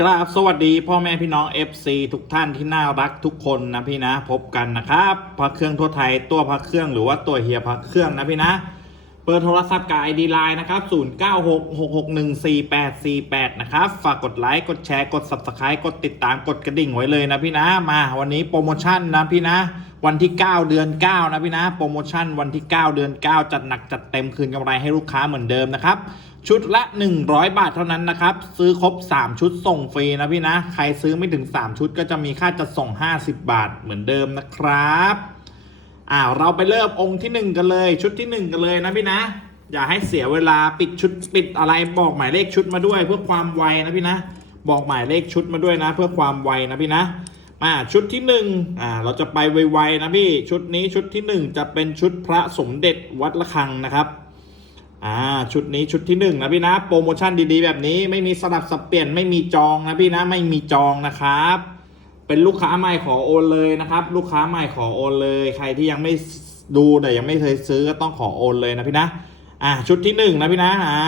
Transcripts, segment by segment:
กราบสวัสดีพ่อแม่พี่น้อง FC ทุกท่านที่น่ารักทุกคนนะพี่นะพบกันนะครับพระเครื่องทั่วไทยตัวพระเครื่องหรือว่าตัวเฮียพระเครื่องนะพี่นะเปิดโทรศัพท์กับ ID Line นะครับ 0966614848 นะครับ ฝากกดไลค์ กดแชร์ กด Subscribe กดติดตาม กดกระดิ่งไว้เลยนะพี่นะ มาวันนี้โปรโมชั่นนะพี่นะ วันที่ 9 เดือน 9 นะพี่นะ โปรโมชั่นวันที่ 9 เดือน 9 จัดหนักจัดเต็มคืนกำไรให้ลูกค้าเหมือนเดิมนะครับ ชุดละ 100 บาทเท่านั้นนะครับ ซื้อครบ 3 ชุดส่งฟรีนะพี่นะ ใครซื้อไม่ถึง 3 ชุดก็จะมีค่าจัดส่ง 50 บาทเหมือนเดิมนะครับอ่าเราไปเริ่มองค์ที่หนึ่งกันเลย ชุดที่หนึ่งกันเลยนะพี่นะ อย่าให้เสียเวลาปิดชุดปิดอะไรบอกหมายเลขชุดมาด้วย เพื่อความไวนะพี่นะ บอกหมายเลขชุดมาด้วยนะ เพื่อความไวนะพี่นะมาชุดที่หนึ่งอ่าเราจะไปไวๆนะพี่ ชุดนี้ชุดที่หนึ่งจะเป็นชุดพระสมเด็จวัดละคังนะครับ อ่าชุดนี้ชุดที่หนึ่งนะพี่นะโปรโมชั่นดีๆ แบบนี้ไม่มีสลับสับเปลี่ยนไม่มีจองนะพี่นะไม่มีจองนะครับ เป็นลูกค้าใหม่ขอโอนเลยนะครับ ลูกค้าใหม่ขอโอนเลย ใครที่ยังไม่ดูแต่ยังไม่เคยซื้อก็ต้องขอโอนเลยนะพี่นะอ่าชุดที่หนึ่งนะพี่นะอ่า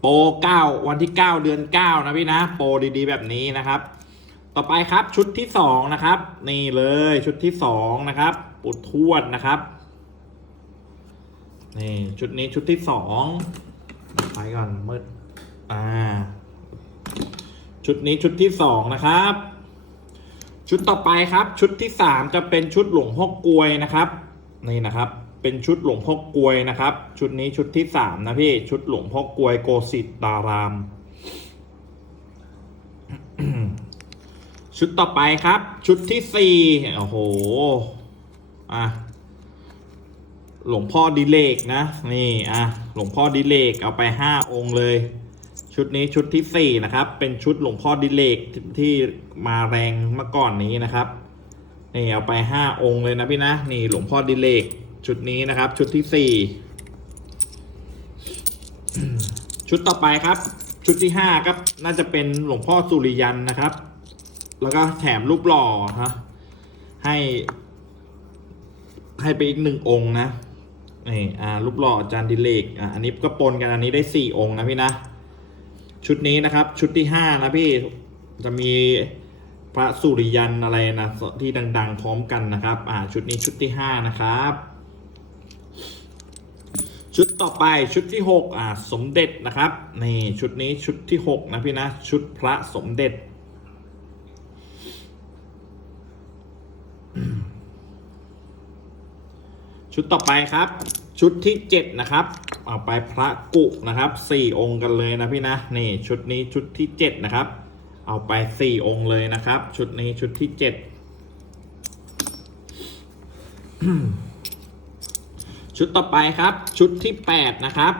โปรเก้าวันที่เก้าเดือนเก้านะพี่นะ โปรดีๆ แบบนี้นะครับ ต่อไปครับชุดที่สองนะครับ นี่เลยชุดที่สองนะครับ ปุดทวดนะครับ นี่ชุดนี้ชุดที่สองไปก่อนมืดอ่า ชุดนี้ชุดที่สองนะครับ ชุดต่อไปครับ ชุดที่สามจะเป็นชุดหลวงพ่อกลวยนะครับ นี่นะครับ เป็นชุดหลวงพ่อกลวยนะครับ ชุดนี้ชุดที่สามนะพี่ชุดหลวงพ่อกลวยโกสิตตาราม ชุดต่อไปครับ ชุดที่สี่โอ้โหอะ หลวงพ่อดิเลกนะ นี่อะหลวงพ่อดิเลกเอาไปห้าองค์เลย ชุดนี้ชุดที่สี่นะครับ เป็นชุดหลวงพ่อดิเลกที่ที่มาแรงเมื่อก่อนนี้นะครับนี่เอาไปห้าองค์เลยนะพี่นะนี่หลวงพ่อดิเลกชุดนี้นะครับ ชุดที่สี่ชุดต่อไปครับ ชุดที่ห้าครับน่าจะเป็นหลวงพ่อสุริยันนะครับ แล้วก็แถมรูปหล่อฮะให้ให้ไปอีกหนึ่งองค์นะ นี่อ่ารูปหล่ออาจารย์ดิเลกอ่าอันนี้ก็ปนกันอันนี้ได้สี่องค์นะพี่นะ ชุดนี้นะครับ ชุดที่ห้านะพี่จะมีพระสุริยันอะไรนะที่ดัง ๆ พร้อมกันนะครับ อ่า ชุดนี้ชุดที่ห้านะครับ ชุดต่อไปชุดที่หกอ่า สมเด็จนะครับนี่ชุดนี้ชุดที่หกนะพี่นะ ชุดพระสมเด็จ ชุดต่อไปครับ ชุดที่ 7 นะครับ เอาไปพระกุนะครับ 4 องค์กันเลยนะพี่นะนี่ชุดนี้ชุดที่ 7 นะครับ เอาไป 4 องค์เลยนะครับ ชุดนี้ชุดที่ 7 ชุดต่อไปครับ ชุดที่ 8 นะครับ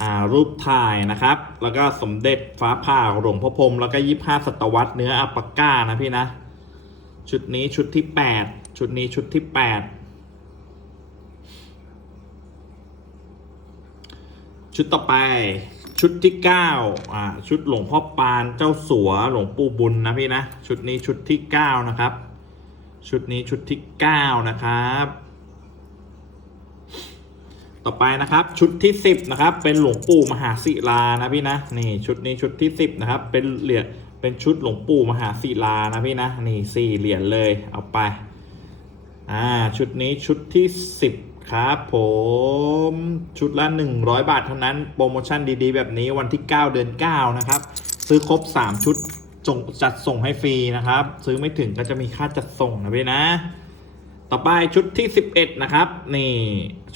อ่ารูปถ่ายนะครับ แล้วก็สมเด็จฟ้าผ่าหลวงพ่อพรมแล้วก็ยี่ห้าสตวรรษเนื้ออัปก้านะพี่นะ ชุดนี้ชุดที่ 8 ชุดนี้ชุดที่ 8 ชุดต่อไปชุดที่เก้าอ่าชุดหลวงพ่อปานเจ้าสัวหลวงปู่บุญนะพี่นะ ชุดนี้ชุดที่เก้านะครับ ชุดนี้ชุดที่เก้านะครับ ต่อไปนะครับชุดที่สิบนะครับ เป็นหลวงปู่มหาศิลานะพี่นะนี่ชุดนี้ชุดที่สิบนะครับ เป็นเหรียญเป็นชุดหลวงปู่มหาศิลานะพี่นะนี่สี่เหรียญเลยเอาไปอ่าชุดนี้ชุดที่สิบ ครับผมชุดละ 100 บาทเท่านั้นโปรโมชั่นดีๆ แบบนี้วันที่ 9 เดือน 9 นะครับ ซื้อครบ 3 ชุดจงจัดส่งให้ฟรีนะครับ ซื้อไม่ถึงก็จะมีค่าจัดส่งนะพี่นะ ต่อไปชุดที่ 11 นะครับ นี่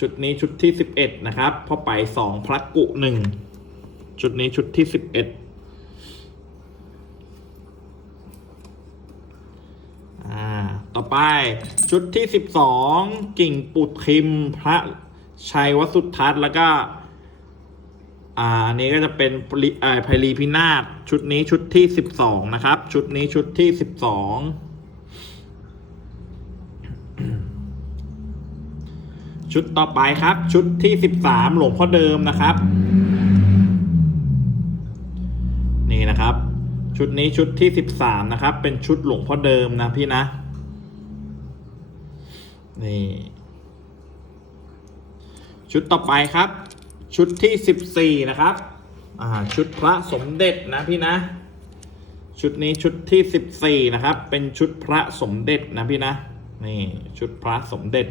ชุดนี้ชุดที่ 11 นะครับพ่อไป 2พระกุ1ชุดนี้ชุดที่ 11 อ่า ต่อไป ชุดที่ 12 กิ่งปุดคิมพระชัยวสุทัศน์แล้วก็ อ่าอันนี้ก็จะเป็นปริอ่าไพรีพินาศชุดนี้ชุดที่ 12 นะครับ ชุดนี้ชุดที่ 12 ชุดต่อไปครับ ชุดที่ 13 หลวงพ่อเดิมนะครับ นี่นะครับ ชุดนี้ชุดที่ 13 นะครับ เป็นชุดหลวงพ่อเดิมนะพี่นะ นี่ ชุดต่อไปครับ ชุดที่14นะครับ อ่า ชุดพระสมเด็จนะพี่นะ ชุดนี้ชุดที่สิบสี่นะครับ เป็นชุดพระสมเด็จนะพี่นะ นี่ชุดพระสมเด็จ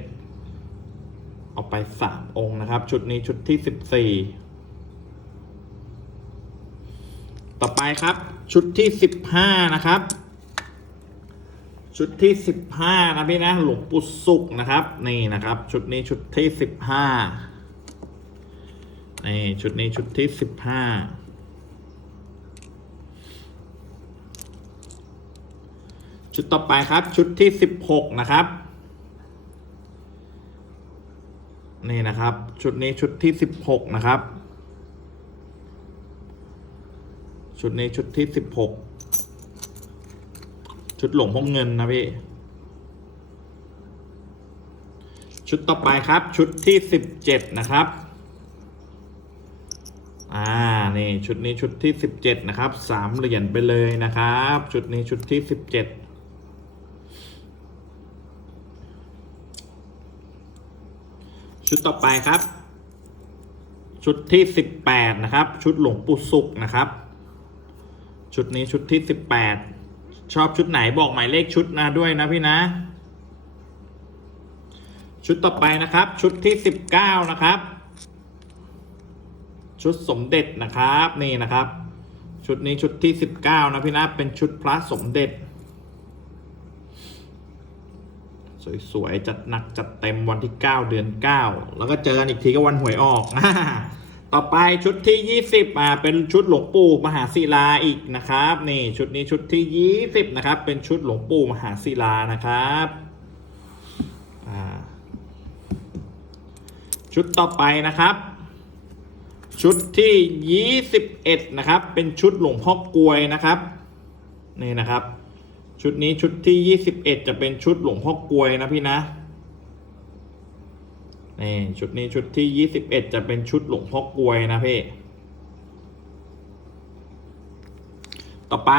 เอาไปสามองค์นะครับ ชุดนี้ชุดที่สิบสี่ต่อไปครับ ชุดที่สิบห้านะครับ ชุดที่สิบห้านะพี่นะหลวงปู่สุกนะครับ นี่นะครับ ชุดนี้ชุดที่สิบห้านี่ ชุดนี้ชุดที่สิบห้าชุดต่อไปครับ ชุดที่สิบหกนะครับ นี่นะครับ ชุดนี้ชุดที่สิบหกนะครับ ชุดนี้ชุดที่สิบหก ชุดหลงพ่อเงินนะพี่ ชุดต่อไปครับ ชุดที่สิบเจ็ดนะครับ อ่า นี่ชุดนี้ชุดที่สิบเจ็ดนะครับ สามเหรียญไปเลยนะครับ ชุดนี้ชุดที่สิบเจ็ดชุดต่อไปครับ ชุดที่สิบแปดนะครับ ชุดหลวงปู่สุกนะครับ ชุดนี้ชุดที่สิบแปด ชอบชุดไหนบอกหมายเลขชุดนะด้วยนะพี่นะ ชุดต่อไปนะครับ ชุดที่สิบเก้านะครับ ชุดสมเด็จนะครับนี่นะครับ ชุดนี้ชุดที่สิบเก้านะพี่นะเป็นชุดพระสมเด็จ สวยๆจัดหนักจัดเต็มวันที่9เดือน9แล้วก็เจอกันอีกทีก็วันหวยออก ต่อไปชุดที่ 20อ่าเป็นชุดหลวงปู่มหาศิลาอีกนะครับนี่ชุดนี้ชุดที่ 20นะครับเป็นชุดหลวงปู่มหาศิลานะครับอ่าชุดต่อไปนะครับ ชุดที่ 21นะครับเป็นชุดหลวงพ่อกลวยนะครับนี่นะครับ ชุดนี้ชุดที่ 21 จะเป็นชุดหลวงพ่อกลวยนะพี่นะ นี่ชุดนี้ชุดที่21จะเป็นชุดหลวงพ่อกลวยนะพี่ต่อไป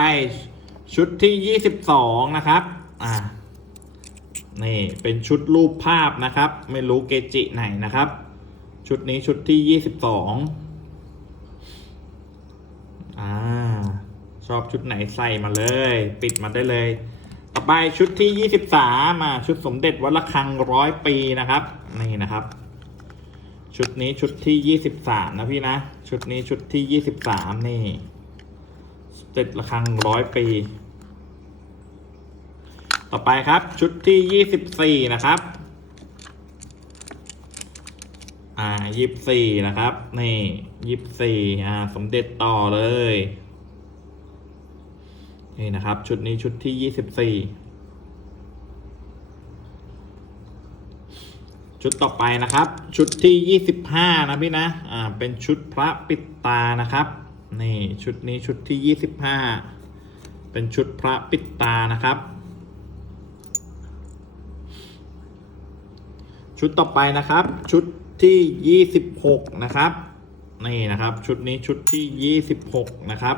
ชุดที่22นะครับ อ่า นี่เป็นชุดรูปภาพนะครับ ไม่รู้เกจิไหนนะครับ ชุดนี้ชุดที่22อ่า ชอบชุดไหนใส่มาเลย ปิดมาได้เลย ต่อไปชุดที่23มาชุดสมเด็จวัดระฆังร้อยปีนะครับ นี่นะครับ ชุดนี้ชุดที่23นะพี่นะ ชุดนี้ชุดที่23นี่สมเด็จระฆังร้อยปี ต่อไปครับชุดที่24นะครับ อ่ายี่สี่นะครับ นี่ยี่สี่อ่า สมเด็จต่อเลย นี่นะครับ ชุดนี้ชุดที่ยี่สิบสี่ชุดต่อไปนะครับ ชุดที่ยี่สิบห้านะพี่นะอ่าเป็นชุดพระปิดตานะครับนี่ชุดนี้ชุดที่ยี่สิบห้าเป็นชุดพระปิดตานะครับ ชุดต่อไปนะครับ ชุดที่26นะครับนี่นะครับ ชุดนี้ชุดที่26นะครับ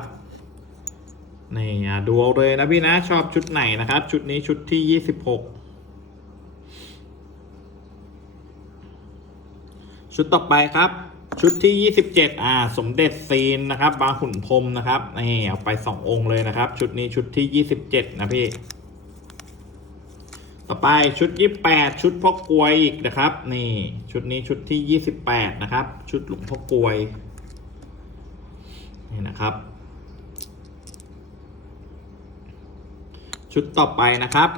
นี่ดูเอาเลยนะพี่นะ ชอบชุดไหนนะครับ ชุดนี้ชุดที่26ชุดต่อไปครับ ชุดที่27อ่า สมเด็จซีนนะครับ บางขุนพรมนะครับนี่เอาไป2องค์เลยนะครับ ชุดนี้ชุดที่27นะพี่ ต่อไปชุด28ชุดพ่อกลวยอีกนะครับ นี่ ชุดนี้ชุดที่28นะครับ ชุดหลวงพ่อกลวยนี่นะครับ ชุดต่อไปนะครับ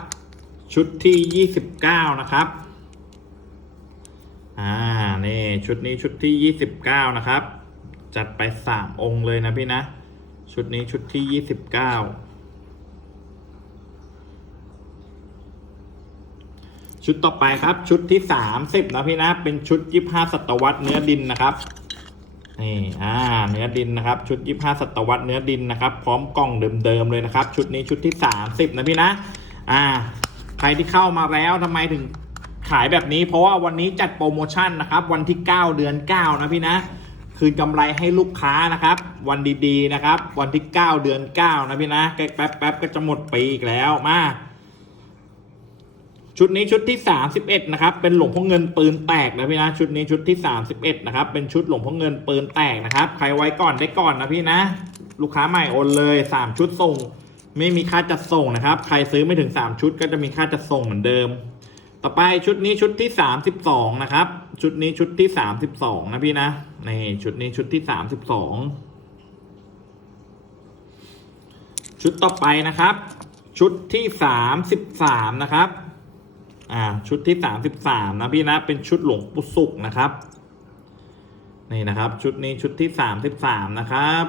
ชุดที่ 29 นะครับ อ่า นี่ ชุดนี้ชุดที่ 29 นะครับ จัดไป 3 องค์เลยนะพี่นะ ชุดนี้ชุดที่ 29 ชุดต่อไปครับ ชุดที่ 30 นะพี่นะ เป็นชุด 25 ศตวรรษเนื้อดินนะครับ นี่อ่าเนื้อดินนะครับ ชุด 25ศตวรรษเนื้อดินนะครับ พร้อมกล่องเดิมๆเลยนะครับ ชุดนี้ชุดที่ 30 นะพี่นะ อ่า ใครที่เข้ามาแล้วทำไมถึงขายแบบนี้เพราะว่าวันนี้จัดโปรโมชั่นนะครับ วันที่ 9 เดือน 9 นะพี่นะ คืนกำไรให้ลูกค้านะครับ วันดีๆนะครับ วันที่ 9 เดือน 9 นะพี่นะแป๊บๆก็จะหมดปีอีกแล้วมา ชุดนี้ชุดที่ 31 นะครับ เป็นหลวงพ่อเงินปืนแตกนะพี่นะ ชุดนี้ชุดที่ 31 นะครับ เป็นชุดหลวงพ่อเงินปืนแตกนะครับ ใครไว้ก่อนได้ก่อนนะพี่นะ ลูกค้าใหม่โอนเลย 3 ชุดส่ง ไม่มีค่าจัดส่งนะครับ ใครซื้อไม่ถึง 3 ชุดก็จะมีค่าจัดส่งเหมือนเดิม ต่อไปชุดนี้ชุดที่ 32 นะครับ ชุดนี้ชุดที่ 32 นะพี่นะ นี่ชุดนี้ชุดที่ 32 ชุดต่อไปนะครับ ชุดที่ 33 นะครับ อ่าชุดที่33นะพี่นะเป็นชุดหลวงปู่สุกนะครับนี่นะครับ ชุดนี้ชุดที่33นะครับ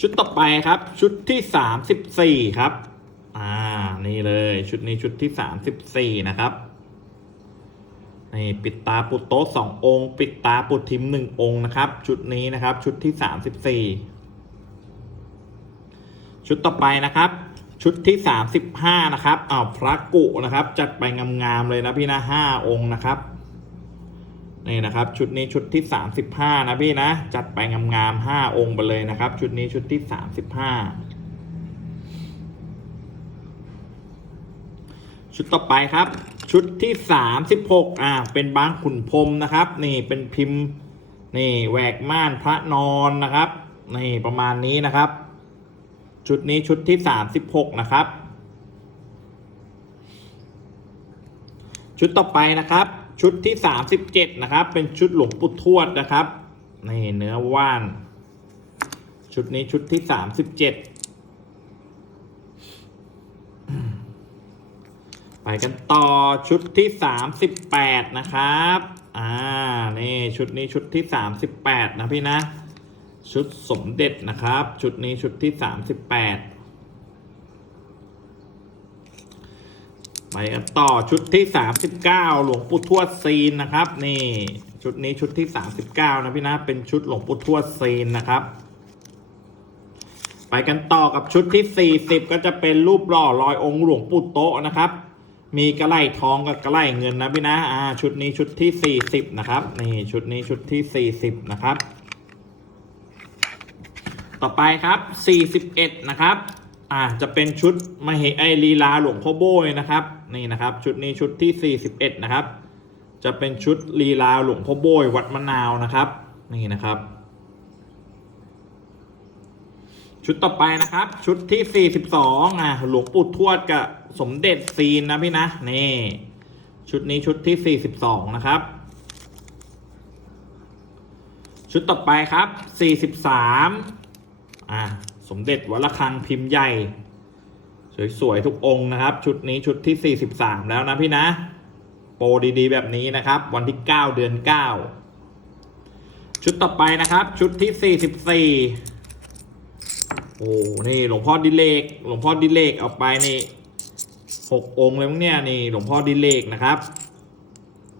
ชุดต่อไปครับ ชุดที่สามสิบสี่ครับ อ่า นี่เลย ชุดนี้ชุดที่สามสิบสี่นะครับ นี่ปิดตาปุตโต๊ะสององค์ ปิดตาปุทิมหนึ่งองค์นะครับ ชุดนี้นะครับ ชุดที่สามสิบสี่ ชุดต่อไปนะครับ ชุดที่สามสิบห้านะครับอ้าวพระกุนะครับ จัดไปงามๆเลยนะพี่นะห้าองค์นะครับนี่นะครับ ชุดนี้ชุดที่ 35 นะพี่นะ จัดไปงามๆ5องค์ไปเลยนะครับ ชุดนี้ชุดที่ 35 ชุดต่อไปครับ ชุดที่ 36อ่าเป็นบางขุนพรมนะครับ นี่เป็นพิมพ์นี่แหวกม่านพระนอนนะครับ นี่ประมาณนี้นะครับ ชุดนี้ชุดที่ 36 นะครับ ชุดต่อไปนะครับ ชุดที่ 37 นะครับ เป็นชุดหลวงปู่ทวดนะครับนี่เนื้อว่าน ชุดนี้ชุดที่ 37 ไปกันต่อชุดที่ 38 นะครับ อ่า นี่ชุดนี้ชุดที่ 38 นะพี่นะ ชุดสมเด็จนะครับ ชุดนี้ชุดที่ 38 ไปกันต่อชุดที่ 39 หลวงปู่ทวดซีนนะครับ นี่ ชุดนี้ชุดที่ 39 นะพี่นะ เป็นชุดหลวงปู่ทวดซีนนะครับ ไปกันต่อกับชุดที่ 40 ก็จะเป็นรูปหล่อลอยองค์หลวงปู่โตนะครับมีกระไลทองกับกระไลเงินนะพี่นะ อ่า ชุดนี้ชุดที่ 40 นะครับ นี่ชุดนี้ชุดที่ 40 นะครับ ต่อไปครับ 41 นะครับ อ่า จะเป็นชุดมเหไอลีลาหลวงพ่อโบยนะครับ นี่นะครับ ชุดนี้ชุดที่ 41 นะครับ จะเป็นชุดลีลาหลวงพ่อโบยวัดมะนาวนะครับ นี่นะครับ ชุดต่อไปนะครับ ชุดที่ 42 อ่า หลวงปู่ทวดกับสมเด็จซีนนะพี่นะ นี่ ชุดนี้ชุดที่ 42 นะครับชุดต่อไปครับ 43 อ่าสมเด็จวัดระฆังพิมพ์ใหญ่ สวย ๆ ทุกองค์นะครับ ชุดนี้ชุดที่ 43 แล้วนะพี่นะ โปรดีๆ แบบนี้นะครับ วันที่ 9 เดือน 9 ชุดต่อไปนะครับ ชุดที่ 44 โอ้นี่หลวงพ่อดิเลก หลวงพ่อดิเลกเอาไปนี่หกองค์เลยมั้งเนี่ยนี่หลวงพ่อดิเลกนะครับ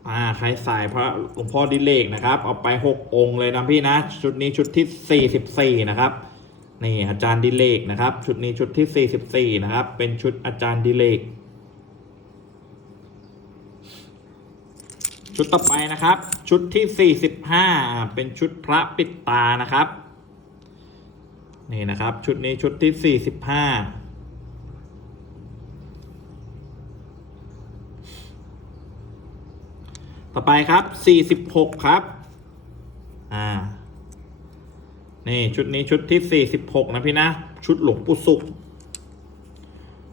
อ่าใครสายพระหลวงพ่อดิเลกนะครับ เอาไปหกองค์เลยนะพี่นะ ชุดนี้ชุดที่44นะครับ นี่อาจารย์ดิเลกนะครับ ชุดนี้ชุดที่ 44 นะครับ เป็นชุดอาจารย์ดิเลกชุดต่อไปนะครับ ชุดที่ 45 เป็นชุดพระปิดตานะครับ นี่นะครับ ชุดนี้ชุดที่ 45ต่อไปครับ 46 ครับ อ่า นี่ชุดนี้ชุดที่ 46 นะพี่นะ ชุดหลวงปู่สุข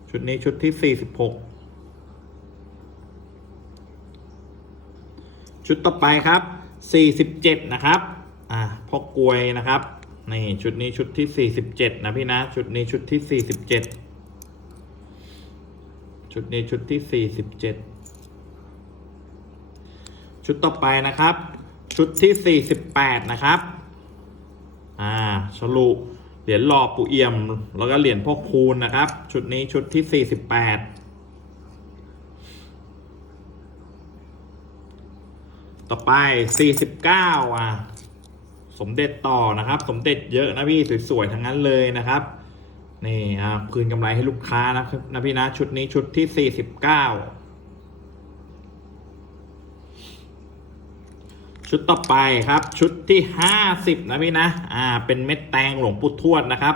ชุดนี้ชุดที่ 46 ชุดต่อไปครับ 47 นะครับ อ่าพ่อกลวยนะครับ นี่ ชุดนี้ชุดที่ 47 นะพี่นะ ชุดนี้ชุดที่ 47 ชุดนี้ชุดที่ 47 ชุดต่อไปนะครับ ชุดที่ 48 นะครับ อ่าฉลุเหรียญหล่อปูเอี่ยม แล้วก็เหรียญพ่อคูณนะครับ ชุดนี้ชุดที่ 48 ต่อไป 49 อะ สมเด็จต่อนะครับ สมเด็จเยอะนะพี่สวยๆทั้งนั้นเลยนะครับ นี่อะคืนกำไรให้ลูกค้านะครับนะพี่นะ ชุดนี้ชุดที่ 49 ชุดต่อไปครับ ชุดที่ 50 นะพี่นะอ่าเป็นเม็ดแตงหลวงปู่ทวดนะครับ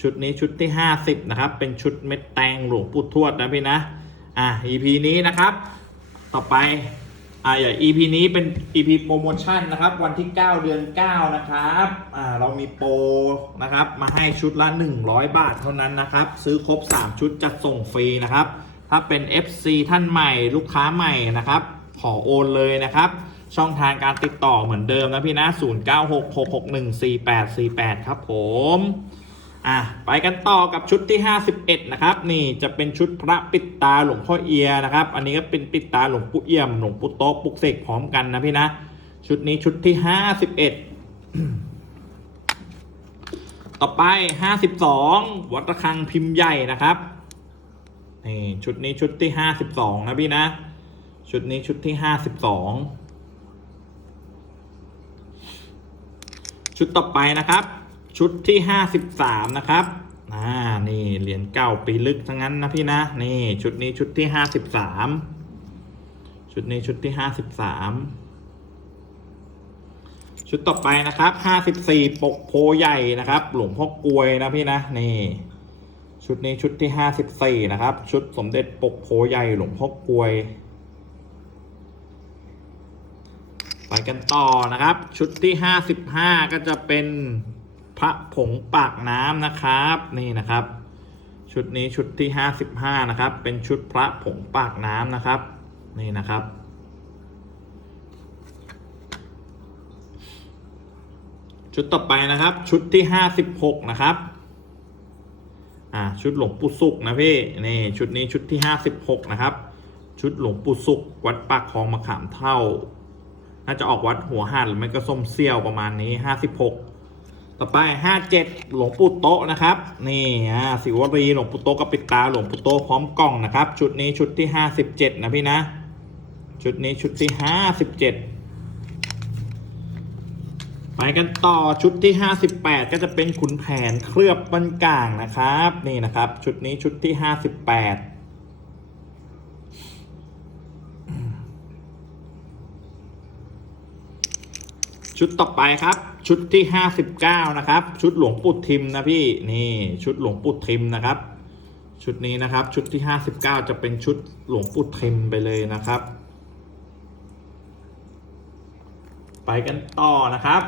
ชุดนี้ชุดที่ 50 นะครับ เป็นชุดเม็ดแตงหลวงปู่ทวดนะพี่นะอะ EP นี้นะครับ ต่อไปอ่าอย่า EP นี้เป็น EP โปรโมชั่นนะครับ วันที่ 9 เดือน 9 นะครับอ่าเรามีโปรนะครับ มาให้ชุดละ 100 บาทเท่านั้นนะครับ ซื้อครบ 3 ชุดจะส่งฟรีนะครับ ถ้าเป็น FC ท่านใหม่ลูกค้าใหม่นะครับ ขอโอนเลยนะครับ ช่องทางการติดต่อเหมือนเดิมนะพี่นะ 0966614848 ครับผม อะ ไปกันต่อกับชุดที่ 51 นะครับ นี่จะเป็นชุดพระปิดตาหลวงพ่อเอียนะครับ อันนี้ก็เป็นปิดตาหลวงปู่เอี่ยม หลวงปู่โต๊ะปุกเสกพร้อมกันนะพี่นะ ชุดนี้ชุดที่ 51 ต่อไป 52 วัดระฆังพิมพ์ใหญ่นะครับ นี่ชุดนี้ชุดที่ 52 นะพี่นะ ชุดนี้ชุดที่ 52 ชุดต่อไปนะครับ ชุดที่ 53 นะครับอ่านี่เหรียญเก่าปีลึกทั้งนั้นนะพี่นะนี่ชุดนี้ชุดที่ 53 ชุดนี้ชุดที่ 53 ชุดต่อไปนะครับ 54 ปกโพใหญ่นะครับ หลวงพ่อกลวยนะพี่นะนี่ชุดนี้ชุดที่ 54 นะครับ ชุดสมเด็จปกโพใหญ่หลวงพ่อกลวย ไปกันต่อนะครับ ชุดที่ 55 ก็จะเป็นพระผงปากน้ำนะครับ นี่นะครับ ชุดนี้ชุดที่ 55 นะครับ เป็นชุดพระผงปากน้ำนะครับ นี่นะครับชุดต่อไปนะครับ ชุดที่56นะครับ อ่า ชุดหลวงปู่สุกนะพี่นี่ชุดนี้ชุดที่56นะครับ ชุดหลวงปู่สุกวัดปากคลองมะขามเท่า น่าจะออกวัดหัวหาดหรือไม่ก็ส้มเซี่ยวประมาณนี้56ต่อไป57หลวงปู่โตะนะครับ นี่อ่าสิวรีหลวงปู่โตะกับปิดตาหลวงปู่โตะพร้อมกล่องนะครับ ชุดนี้ชุดที่57นะพี่นะ ชุดนี้ชุดที่57ไปกันต่อชุดที่ 58 ก็จะเป็นขุนแผนเคลือบบันกลางนะครับ นี่นะครับ ชุดนี้ชุดที่ 58 ชุดต่อไปครับ ชุดที่59นะครับ ชุดหลวงปู่ทิมนะพี่นี่ชุดหลวงปู่ทิมนะครับ ชุดนี้นะครับ ชุดที่59จะเป็นชุดหลวงปู่ทิมไปเลยนะครับ ไปกันต่อนะครับ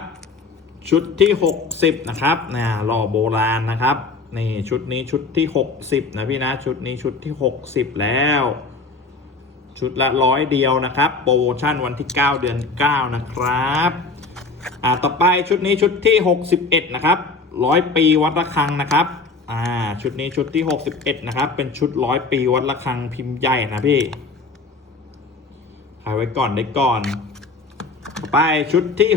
ชุดที่60นะครับนะหล่อโบราณนะครับนี่ชุดนี้ชุดที่60นะพี่นะชุดนี้ชุดที่60แล้วชุดละร้อยเดียวนะครับ โปรโมชั่นวันที่ 9 เดือน 9 นะครับ อ่าต่อไปชุดนี้ชุดที่ 61 นะครับร้อยปีวัดระฆังนะครับอ่าชุดนี้ชุดที่ 61 นะครับ เป็นชุดร้อยปีวัดระฆังพิมพ์ใหญ่นะพี่ถ่ายไว้ก่อนได้ก่อน ต่อไปชุดที่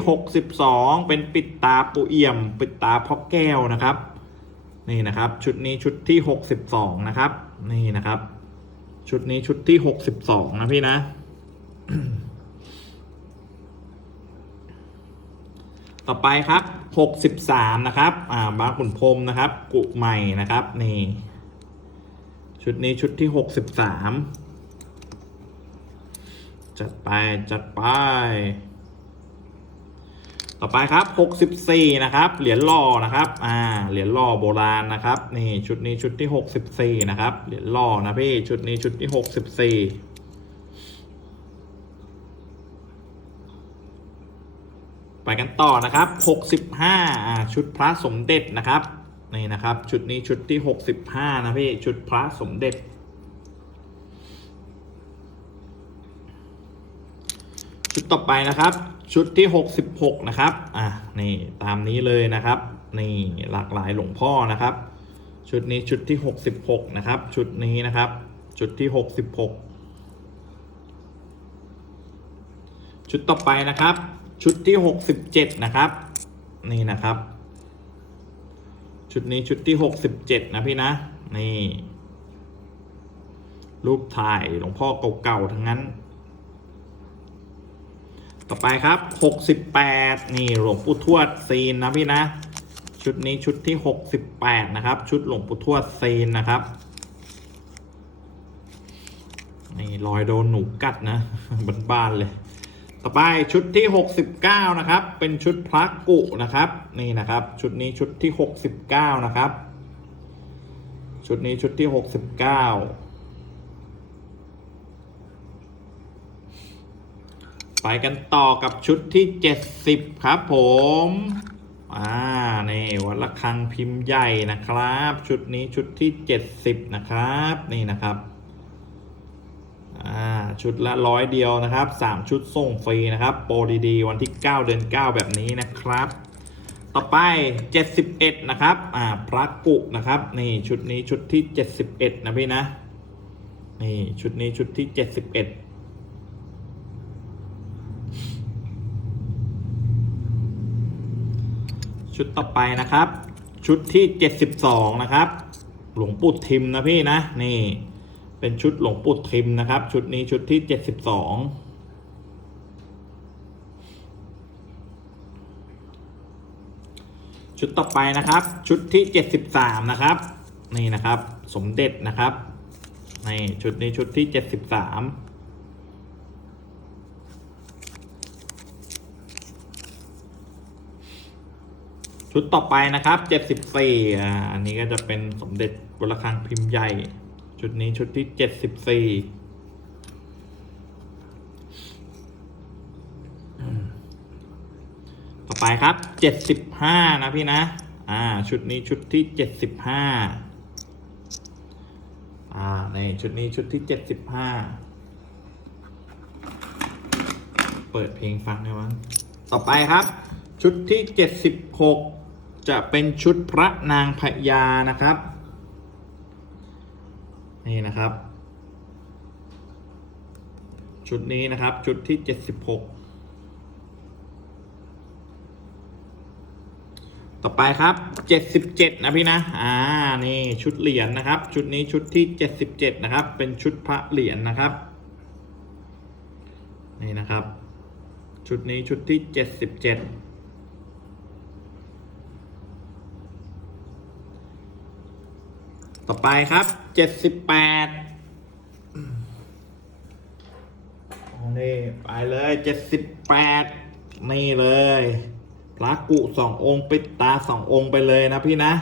62 เป็นปิดตาปูเอี่ยม ปิดตาพ่อแก้วนะครับ นี่นะครับ ชุดนี้ชุดที่ 62 นะครับ นี่นะครับ ชุดนี้ชุดที่ 62 นะพี่นะ ต่อไปครับ 63 นะครับ อ่า บางขุนพรมนะครับ กุใหม่นะครับ นี่ ชุดนี้ชุดที่ 63 จัดไป จัดไป ต่อไปครับ 64 นะครับ เหรียญหล่อนะครับ อ่า เหรียญหล่อโบราณนะครับ นี่ ชุดนี้ชุดที่ 64 นะครับ เหรียญหล่อนะพี่ ชุดนี้ชุดที่ 64 ไปกันต่อนะครับ 65อ่าชุดพระสมเด็จนะครับนี่นะครับชุดนี้ชุดที่ 65 นะพี่ ชุดพระสมเด็จ ชุดต่อไปนะครับ ชุดที่ 66 นะครับอะนี่ตามนี้เลยนะครับนี่หลากหลายหลวงพ่อนะครับ ชุดนี้ชุดที่ 66 นะครับ ชุดนี้นะครับ ชุดที่ 66 ชุดต่อไปนะครับ ชุดที่67นะครับ นี่นะครับ ชุดนี้ชุดที่67นะพี่นะ นี่ รูปถ่ายหลวงพ่อเก่าๆทั้งนั้น ต่อไปครับ68นี่หลวงปู่ทวดซีนนะพี่นะ ชุดนี้ชุดที่68นะครับ ชุดหลวงปู่ทวดซีนนะครับนี่รอยโดนหนูกัดนะบ้านๆเลย ต่อไปชุดที่ 69 นะครับ เป็นชุดพระกุนะครับ นี่นะครับ ชุดนี้ชุดที่ 69 นะครับ ชุดนี้ชุดที่หกสิบเก้าไปกันต่อกับชุดที่เจ็ดสิบครับผมอ่านี่วัดระฆังพิมพ์ใหญ่นะครับ ชุดนี้ชุดที่เจ็ดสิบนะครับ นี่นะครับ ชุดละร้อยเดียวนะครับสามชุดส่งฟรีนะครับ โปรดีๆ วันที่ 9 เดือน 9 แบบนี้นะครับ ต่อไป 71 นะครับอ่าพระกุนะครับนี่ชุดนี้ชุดที่ 71 นะพี่นะนี่ชุดนี้ชุดที่ 71ชุดต่อไปนะครับ ชุดที่ 72 นะครับ หลวงปู่ทิมนะพี่นะ นี่ เป็นชุดหลวงปู่ทิมนะครับ ชุดนี้ชุดที่72ชุดต่อไปนะครับ ชุดที่73นะครับ นี่นะครับ สมเด็จนะครับในชุดนี้ชุดที่73ชุดต่อไปนะครับ 74อ่าอันนี้ก็จะเป็นสมเด็จวัดระฆังพิมพ์ใหญ่ ชุดนี้ชุดที่74อืมต่อไปครับ75นะพี่นะ อ่า ชุดนี้ชุดที่75อ่าในชุดนี้ชุดที่75เปิดเพลงฟังได้มั้งต่อไปครับ ชุดที่76จะเป็นชุดพระนางพญานะครับ นี่นะครับ ชุดนี้นะครับ ชุดที่76ต่อไปครับ77นะพี่นะ อ่า นี่ชุดเหรียญนะครับ ชุดนี้ชุดที่77นะครับ เป็นชุดพระเหรียญนะครับ นี่นะครับ ชุดนี้ชุดที่77 ต่อไปครับ78นี่ไปเลย78นี่เลยพระกุสององค์ปิดตาสององค์ไปเลยนะพี่นะ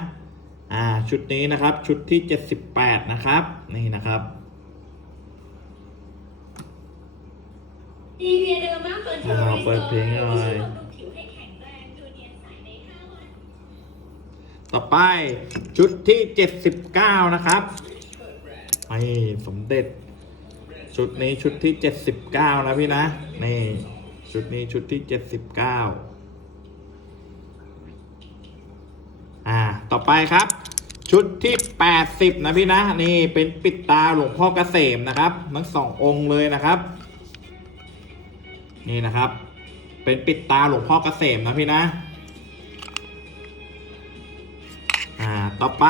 อ่าชุดนี้นะครับชุดที่78นะครับ นี่นะครับดีเวียเดิมมากเกินเทอร์อ่าริสเปิดเพลงหน่อย ต่อไปชุดที่ 79 นะครับไอ้สมเด็จ ชุดนี้ชุดที่ 79 นะพี่นะ นี่ ชุดนี้ชุดที่ 79 อ่า ต่อไปครับ ชุดที่ 80 นะพี่นะ นี่เป็นปิดตาหลวงพ่อเกษมนะครับ ทั้งสององค์เลยนะครับ นี่นะครับ เป็นปิดตาหลวงพ่อเกษมนะพี่นะ ต่อไป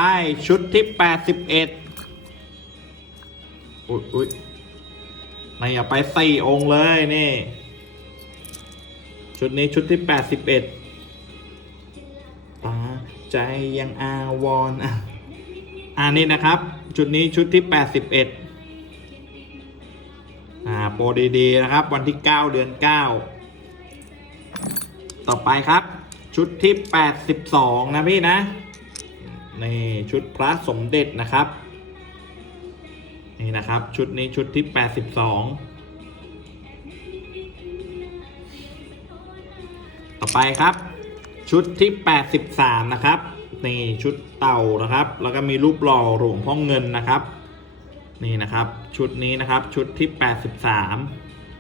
ชุดที่แปดสิบเอ็ดอุ๊ยอุ๊ยในอย่าไปสี่องค์เลยนี่ ชุดนี้ชุดที่แปดสิบเอ็ดตาใจยังอาวรณ์อะอ่านี่นะครับ ชุดนี้ชุดที่แปดสิบเอ็ดอ่าโปรดีๆนะครับ วันที่เก้าเดือนเก้าต่อไปครับ ชุดที่แปดสิบสองนะพี่นะ นี่ชุดพระสมเด็จนะครับ นี่นะครับชุดนี้ชุดที่ 82 ต่อไปครับ ชุดที่ 83 นะครับนี่ชุดเต่านะครับ แล้วก็มีรูปหล่อหลวงพ่อเงินนะครับ นี่นะครับชุดนี้นะครับชุดที่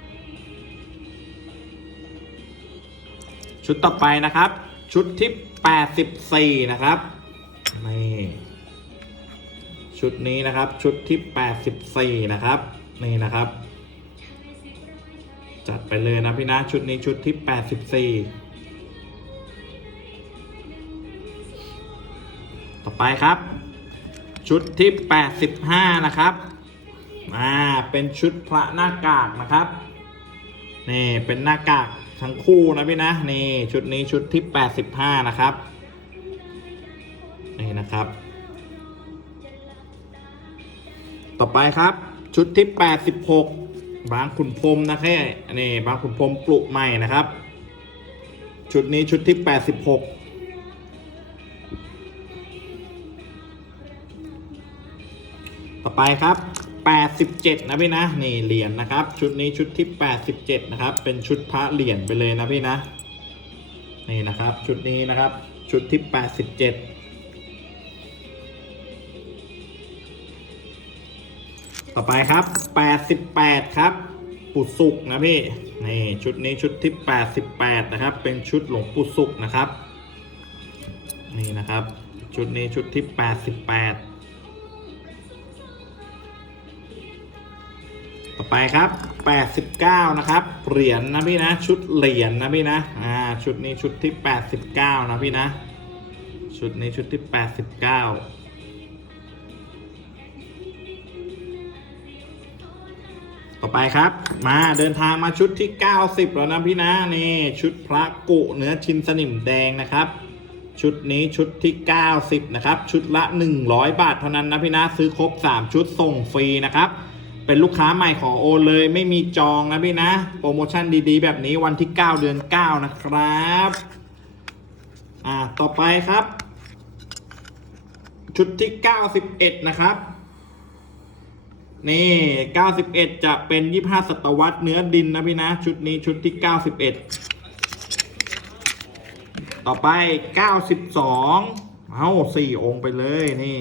83 ชุดต่อไปนะครับ ชุดที่ 84 นะครับ นี่ชุดนี้นะครับชุดที่ 84 นะครับ นี่นะครับ จัดไปเลยนะพี่นะชุดนี้ชุดที่ 84 ต่อไปครับ ชุดที่ 85 นะครับอ่าเป็นชุดพระหน้ากากนะครับนี่เป็นหน้ากากทั้งคู่นะพี่นะนี่ชุดนี้ชุดที่ 85 นะครับ นะครับ ต่อไปครับ ชุดที่ 86 บางขุนพรมนะแค่นี่บางขุนพรมปลุกใหม่นะครับ ชุดนี้ชุดที่ 86ไปครับ 87 นะพี่นะ นี่เหรียญนะครับ ชุดนี้ชุดที่ 87 นะครับ เป็นชุดพระเหรียญไปเลยนะพี่นะ นี่นะครับ ชุดนี้นะครับ ชุดที่ 87 ต่อไปครับ 88 ครับปุสุกนะพี่ นี่ ชุดนี้ชุดที่ 88 นะครับ เป็นชุดหลวงปู่สุกนะครับ นี่นะครับ ชุดนี้ชุดที่ 88ต่อไปครับ 89 นะครับ เหรียญนะพี่นะ ชุดเหรียญนะพี่นะ อ่า ชุดนี้ชุดที่ 89 นะพี่นะ ชุดนี้ชุดที่ 89 ต่อไปครับ มาเดินทางมาชุดที่ 90 แล้วนะพี่นะนี่ชุดพระกุเนื้อชินสนิมแดงนะครับ ชุดนี้ชุดที่ 90 นะครับ ชุดละ 100 บาทเท่านั้นนะพี่นะซื้อครบ 3 ชุดส่งฟรีนะครับ เป็นลูกค้าใหม่ขอโอนเลยไม่มีจองนะพี่นะ โปรโมชั่นดีๆ แบบนี้วันที่ 9 เดือน 9 นะครับอ่าต่อไปครับ ชุดที่ 91 นะครับ นี่ 91 จะเป็น 25 ศตวรรษเนื้อดินนะพี่นะ ชุดนี้ชุดที่ 91 ต่อไป 92 เอาสี่องค์ไปเลยนี่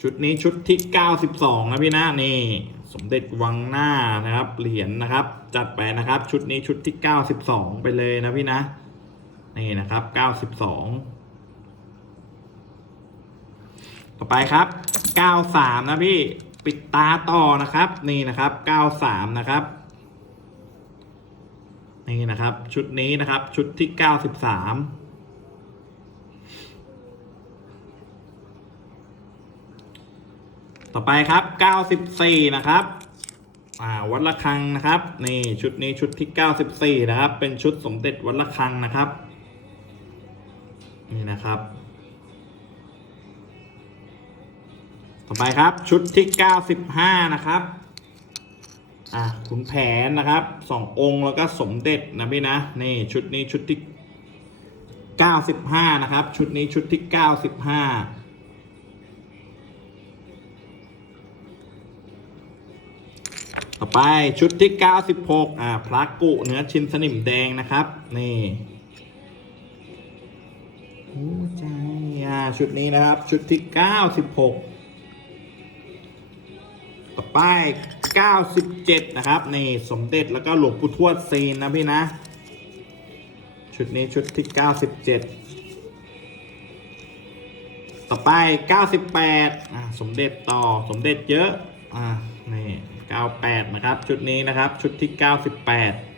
ชุดนี้ชุดที่ 92 นะพี่นะนี่ สมเด็จวังหน้านะครับ เหรียญนะครับ จัดไปนะครับ ชุดนี้ชุดที่ 92 ไปเลยนะพี่นะ นี่นะครับ 92 ต่อไปครับ 93 นะพี่ ปิดตาต่อนะครับ นี่นะครับ 93 นะครับ นี่นะครับ ชุดนี้นะครับ ชุดที่ 93ต่อไปครับ 94 นะครับ อ่า วัดระฆังนะครับ นี่ชุดนี้ชุดที่ 94 นะครับ เป็นชุดสมเด็จวัดระฆังนะครับ นี่นะครับ อไปครับ ชุดที่95นะครับ อะขุนแผนนะครับสององค์แล้วก็สมเด็จนะพี่นะนี่ชุดนี้ชุดที่95นะครับ ชุดนี้ชุดที่95ต่อไปชุดที่ 96 อ่าพระกุเนื้อชิ้นสนิมแดงนะครับ นี่หัวใจอ่าชุดนี้นะครับ ชุดที่ 96 ต่อไป 97 นะครับ นี่สมเด็จแล้วก็หลวงปู่ทวดซีนนะพี่นะ ชุดนี้ชุดที่ 97 ต่อไป 98อ่าสมเด็จต่อสมเด็จเยอะอ่านี่ 98 นะครับ ชุดนี้นะครับ ชุดที่ 98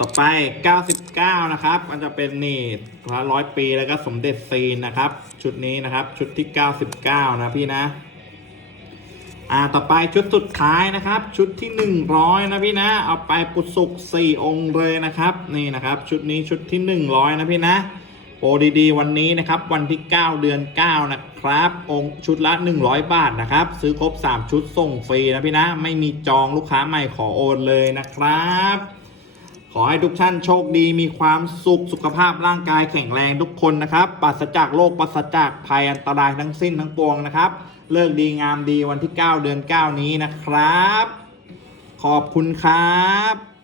ต่อไป 99 นะครับมันจะเป็นนี่พระร้อยปีแล้วก็สมเด็จซีนนะครับ ชุดนี้นะครับ ชุดที่ 99 นะพี่นะ อ่า ต่อไปชุดสุดท้ายนะครับ ชุดที่ 100 นะพี่นะ เอาไปปุสุก4องค์เลยนะครับ นี่นะครับ ชุดนี้ชุดที่ 100 นะพี่นะโปรดีๆวันนี้นะครับ วันที่ 9 เดือน 9 นะครับ องค์ชุดละ 100 บาทนะครับ ซื้อครบ 3 ชุดส่งฟรีนะพี่นะ ไม่มีจองลูกค้าใหม่ขอโอนเลยนะครับ ขอให้ทุกท่านโชคดีมีความสุขสุขภาพร่างกายแข็งแรงทุกคนนะครับปราศจากโรคปราศจากภัยอันตรายทั้งสิ้นทั้งปวงนะครับ เลิกดีงามดีวันที่ 9 เดือน 9 นี้นะครับ ขอบคุณครับ